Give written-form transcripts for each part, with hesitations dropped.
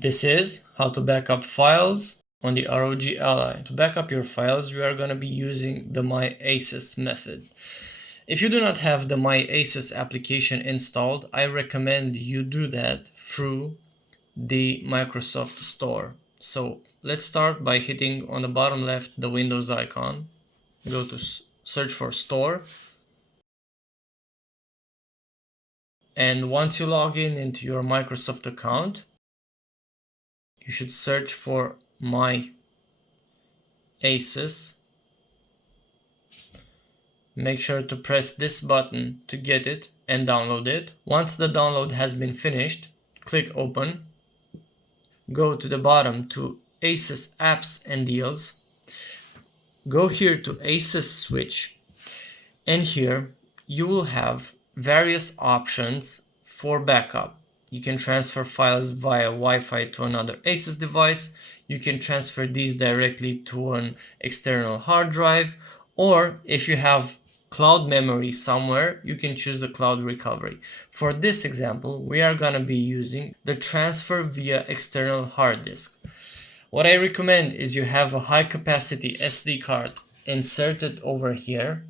This is how to backup files on the ROG Ally. To backup your files, we are going to be using the MyAces method. If you do not have the MyAces application installed, I recommend you do that through the Microsoft Store. So let's start by hitting on the bottom left the Windows icon. Go to search for Store. And once you log in into your Microsoft account, you should search for MyAces. Make sure to press this button to get it and download it. Once the download has been finished, click Open. Go to the bottom to ACES Apps and Deals. Go here to ACES Switch, and here you will have various options for backup. You can transfer files via Wi-Fi to another ACES device. You can transfer these directly to an external hard drive, or if you have cloud memory somewhere, you can choose the cloud recovery. For this example, we are going to be using the transfer via external hard disk. What I recommend is you have a high capacity SD card inserted over here,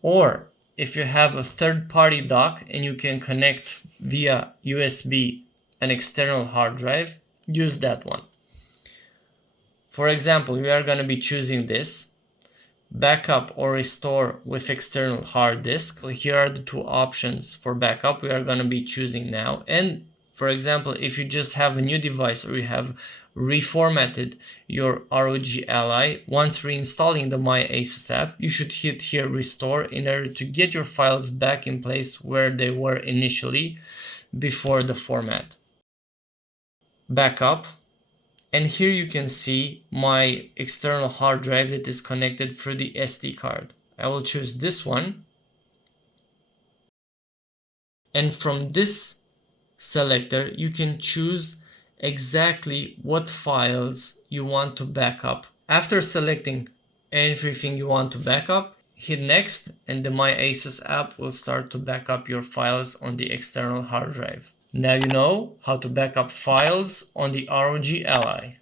or if you have a third-party dock and you can connect via USB an external hard drive, use that one. For example, we are going to be choosing this. Backup or restore with external hard disk. So here are the two options for backup we are going to be choosing now. And for example, if you just have a new device or you have reformatted your ROG Ally, once reinstalling the MyAces app, you should hit here restore in order to get your files back in place where they were initially before the format. Backup. And here you can see my external hard drive that is connected through the SD card. I will choose this one. And from this selector, you can choose exactly what files you want to back up. After selecting everything you want to back up, hit next and the MyAces app will start to back up your files on the external hard drive. Now you know how to back up files on the ROG Ally.